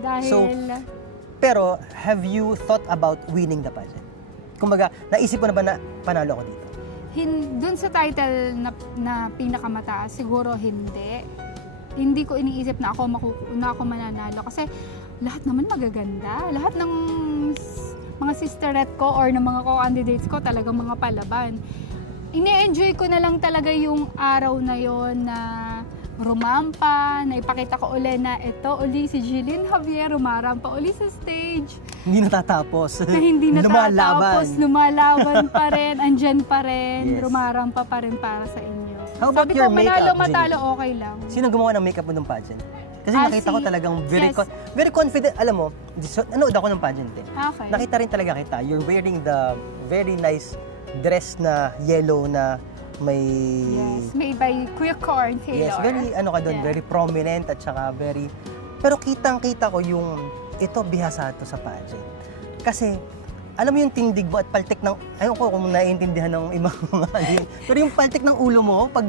Dahil, So, pero have you thought about winning the pageant? Kumbaga, naisip mo na ba na panalo ako dito? dun sa title na pinakamataas, siguro hindi. Hindi ko iniisip na na ako mananalo kasi lahat naman magaganda. Lahat ng mga sisterette ko or ng mga co-candidates ko talagang mga palaban. Ini-enjoy ko na lang talaga yung araw na yon na rumampa, na ipakita ko uli na ito uli si Jeline Javier rumarampa uli sa stage. Hindi natatapos. Na hindi natatapos, lumalaban Lumalaban. pa rin, andyan pa rin, Yes. rumarampa pa rin para sa inyo. How about Sabi your ko, makeup, manalo, Jeline? matalo, okay lang. Sino gumawa ng makeup mo ng pageant? Kasi nakita ko talagang yes. very confident. Alam mo, nanood ako ng pageant eh. Okay. Nakita rin talaga kita. You're wearing the very nice dress na yellow na may... Yes, made by Kuya Corn Taylor. Yes, very ano ka doon, Yeah. very prominent at saka very... Pero kitang-kita ko yung ito bihasa to sa pageant. Kasi alam mo yung tindig mo at paltik ng... Ayun ko kung naiintindihan ng ibang mga alien. Pero yung paltik ng ulo mo pag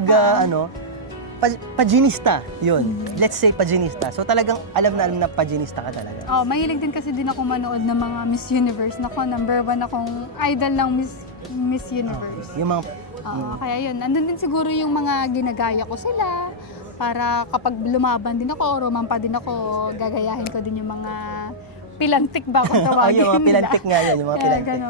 paginista, yun. Let's say paginista. So talagang alam na paginista ka talaga. Oh, mahilig din kasi din ako manood ng mga Miss Universe. Nako, number 1 akong idol ng Miss Universe. Yung mga... Oo, kaya yun. Andun din siguro yung mga ginagaya ko sila para kapag lumaban din ako o rumampa din ako, gagayahin ko din yung mga pilantik ba kung Oh, tawagin yung mga nila. pilantik nga yun, yung mga Kaya pilantik. ganun.